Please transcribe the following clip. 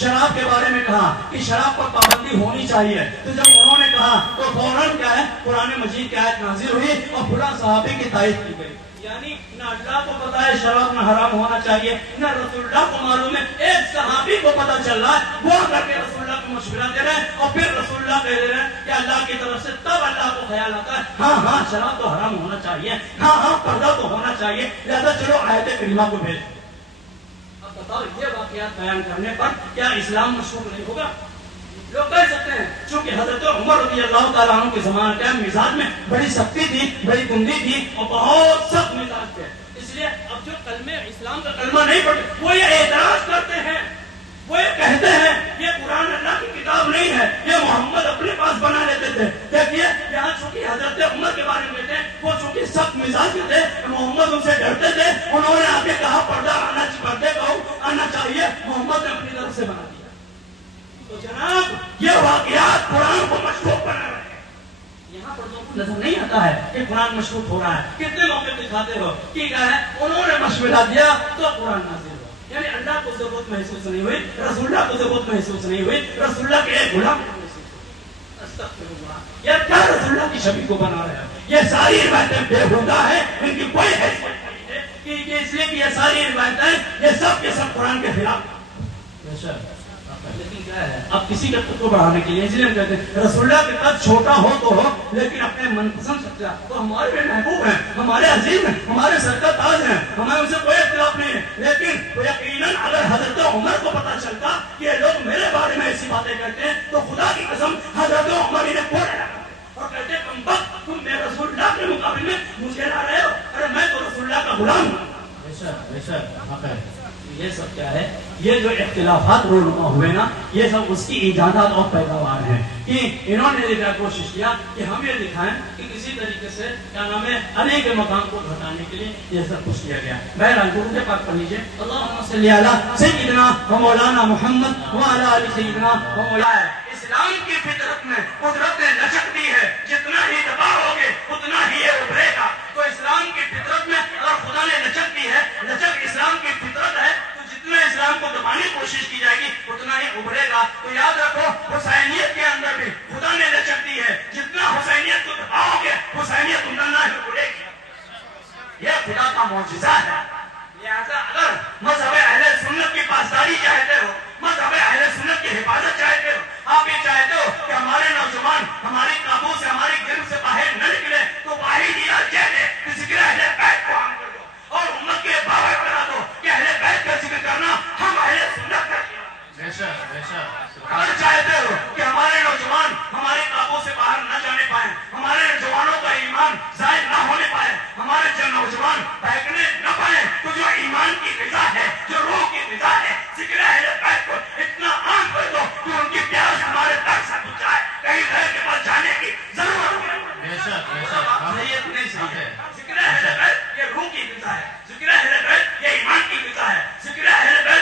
شراب کے بارے میں کہا کہ شراب پر پابندی ہونی چاہیے، تو جب انہوں نے کہا تو فوراً کیا ہے قرآن مجید کی آیت نازل ہوئی اور فلاں صحابی کی تائید کی گئی۔ یعنی نہ اللہ کو پتا ہے شراب نہ حرام ہونا چاہیے، نہ رسول اللہ کو معلوم ہے، ایک صحابی کو پتا چل رہا ہے، وہ کر کے رسول اللہ کو مشورہ دے رہے ہیں اور پھر رسول اللہ کہہ رہے ہیں کہ اللہ کی طرف سے تب اللہ کو خیال آتا ہے ہاں شراب تو حرام ہونا چاہیے، ہاں پردہ تو ہونا چاہیے، لہذا چلو آیت کریمہ کو بھیج۔ اب بتاؤ یہ واقعات بیان کرنے پر کیا اسلام مشہور نہیں ہوگا؟ لوگ کہہ سکتے ہیں چونکہ حضرت عمر رضی اللہ تعالیٰ عنہ کے زمانے کے مزاج میں بڑی سختی تھی، بڑی کندی تھی اور بہت سخت مزاج تھے، اس لیے اب جو کلمہ اسلام کا کلمہ نہیں پڑھتے وہ یہ اعتراض کرتے ہیں، وہ یہ کہتے ہیں یہ قرآن اللہ کی کتاب نہیں ہے، یہ محمد اپنے پاس بنا لیتے تھے۔ دیکھیے یہاں چونکہ حضرت عمر کے بارے میں تھے، وہ چونکہ سخت مزاج کے تھے، محمد ان سے ڈرتے تھے، انہوں نے آگے کہا پردہ پردے کو آنا چاہیے، محمد نے اپنی طرف سے بنا دیا۔ تو جناب یہ واقعات قرآن کو مشہور بنا رہے ہیں، یہاں پر تو نظر نہیں آتا ہے کہ قرآن مشہور ہو رہا ہے، کتنے موقع دکھاتے ہو کہ کیا ہے انہوں نے مشورہ دیا تو قرآن نازل ہوا، یعنی اللہ کو ضرورت محسوس نہیں ہوئی، رسول اللہ کو ضرورت محسوس نہیں ہوئی، رسول اللہ کے ایک غلام یا کیا رسول اللہ کی شبیہ کو بنا رہے ہیں؟ یہ ساری روایتیں بےہودہ ہیں، ان کی کوئی حیثیت نہیں ہے کہ اس لیے کہ یہ ساری روایتیں یہ سب کے سب قرآن کے خلاف۔ لیکن کیا ہے اب کسی کا خود کو بڑھانے کے لیے اس لیے ہم کہتے ہیں رسول اللہ کے قد چھوٹا ہو تو ہو لیکن اپنے من پسند سچا تو ہمارے بھی محبوب ہیں، ہمارے عزیز ہیں، ہمارے سر کا تاج ہیں، ہمیں ان سے کوئی اختلاف نہیں ہے، لیکن یقیناً اگر حضرت عمر کو پتا چلتا کہ یہ لوگ میرے بارے میں ایسی باتیں کرتے ہیں تو خدا کی قسم حضرت عمر انہیں کوڑے لگا اور کہتے کم وقت تم میں رسول اللہ کے مقابلے میں مجھے لا رہے ہو، ارے میں تو رسول اللہ کا غلام ہوں۔ یہ سب کیا ہے؟ یہ جو اختلافات رونما ہوئے نا یہ سب اس کی ایجادات اور پیداوار ہیں کہ انہوں نے کوشش کیا کہ ہم یہ دکھائیں کہ کسی طریقے سے کیا نام ہے علی کے مقام کو گھٹانے کے لیے یہ سب کچھ کیا گیا۔ بہرحال درود پاک پڑھ لیجیے، اللہم صلی علی سیدنا و مولانا محمد وعلی آل سیدنا و مولانا۔ اسلام کی فطرت میں قدرت نے لچک دی ہے، جتنا ہی دباؤ ہوگے اتنا ہی یہ ابھرے گا۔ تو اسلام کی فطرت میں اگر خدا نے لچک دی ہے، لچک اسلام کی فطرت ہے، تو جتنا اسلام کو دبانے کی کوشش کی جائے گی اتنا ہی ابھرے گا۔ تو یاد رکھو حسینیت کے اندر بھی خدا نے لچک دی ہے، جتنا حسینیت کو دباؤ گے حسینیت اتنا ہی ابھرے گی، یہ خدا کا معجزہ ہے۔ لہذا اگر مذہب اہل سنت کی پاسداری چاہتے ہو، مذہب اہل سنت کی حفاظت چاہتے ہو، آپ یہ چاہتے ہو کہ ہمارے نوجوان ہماری قابو سے ہماری گرفت سے باہر نہ نکلے تو واحد ذکر اہل بیت کو عام کر دو اور امت کے باور کرا دو کہ اہل بیت کا ذکر کرنا ہم اہل سنت کا کیا۔ اگر چاہتے ہو کہ ہمارے نوجوان ہمارے قابو سے باہر نہ جانے پائیں، ہمارے نوجوانوں کا ایمان ضائع نہ ہونے پائے، ہمارے نوجوان بہکنے